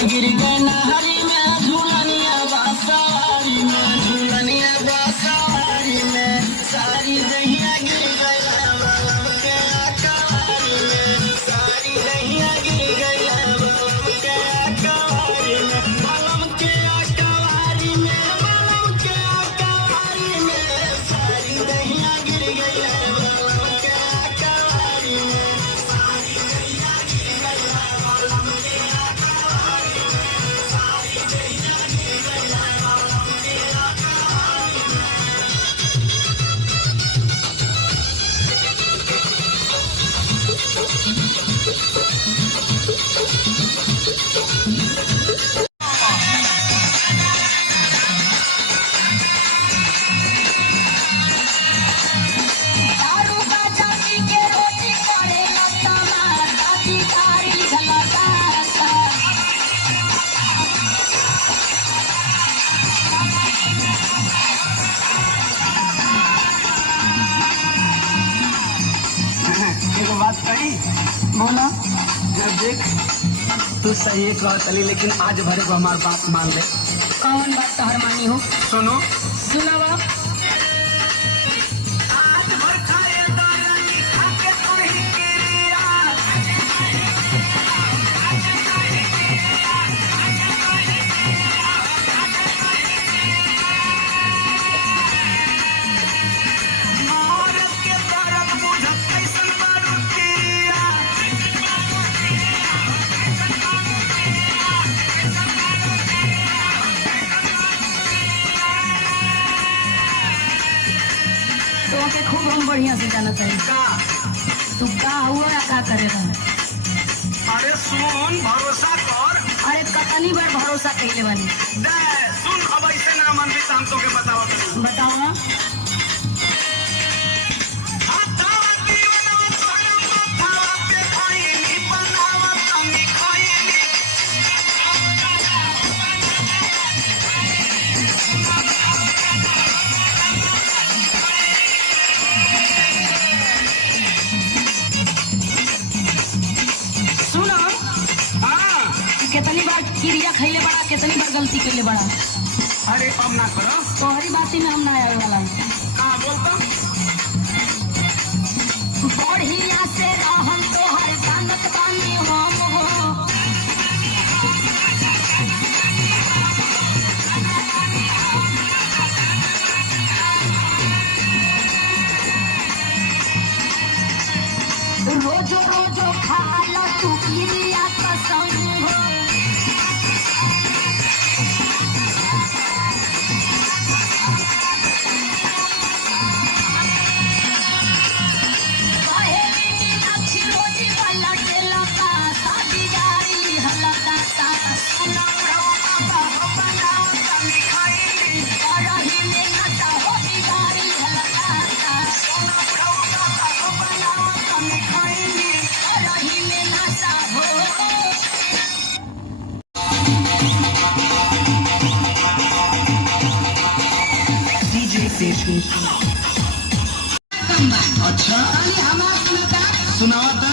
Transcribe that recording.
गिर गए नहरी में झूलनिया बासारी में झूलनिया बासारी में सारी दहिया गिर गई बलम के अकवारी में सारी दहिया गिर गई बलम के अकवारी में बलम के अकवारी में बलम के अकवारी में सारी दहिया गिर गई बलम के अकवारी में सारी दहिया गिर गई बलम के अकवारी में सारी दहिया गिर गई बलम के अकवारी में। दारू का चाची के रोटी करेला तमार दादी कारी झलकाता एक बात कही बोला देख तू सही कहतली लेकिन आज भरे को हमार बात मान ले। कौन बात तोहर मानी हो सुनो सुनावा आज भर खाए दानी खाके तुरही किरिया औरत के दर्द बुझत कैसन बारू किरिया तो के खूब हम बढ़िया से जाना चाहिए का तू का हुआ या का करेगा अरे सुन भरोसा कर अरे कतनी बार भरोसा कैले बानी दे सुन अब ऐसे ना मन भी हम तोके बतावत बताओ ना हाथवा दीवाना सनम माथवा पे खाइनी बनावा तनी खाइनी सुनो हाँ कितनी बार क्रिया खैले बड़ा कितनी बार गलती कैले बड़ा अरे अब ना करो तोहरी बाती में हम ना आए वाला हाँ बोलता बढ़िया से रहम तोहर जानत बानी हम हो रोजो रोजो खाला तू क्रिया कसम हो अच्छा हमारा सुनावा